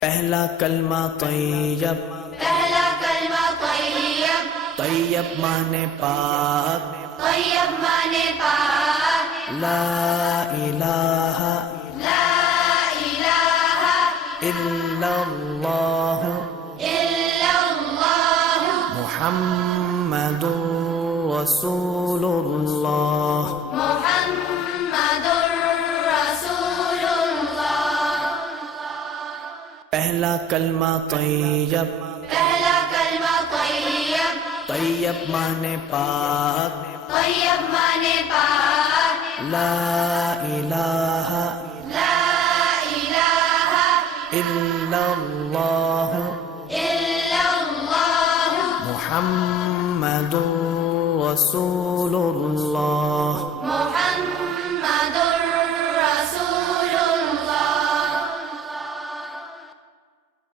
پہلا کلمہ طیب، پہلا کلمہ طیب، طیب مانے پاک، طیب مانے پاک، لا الہ لا الہ الا اللہ الا اللہ محمد رسول اللہ۔ محمد رسول اللہ۔ پہلا کلمہ طیب، پہلا کلمہ طیب، طیب مانے پاک، طیب مانے پاک، لا الہ لا الہ الا اللہ الا اللہ محمد رسول اللہ۔ محمد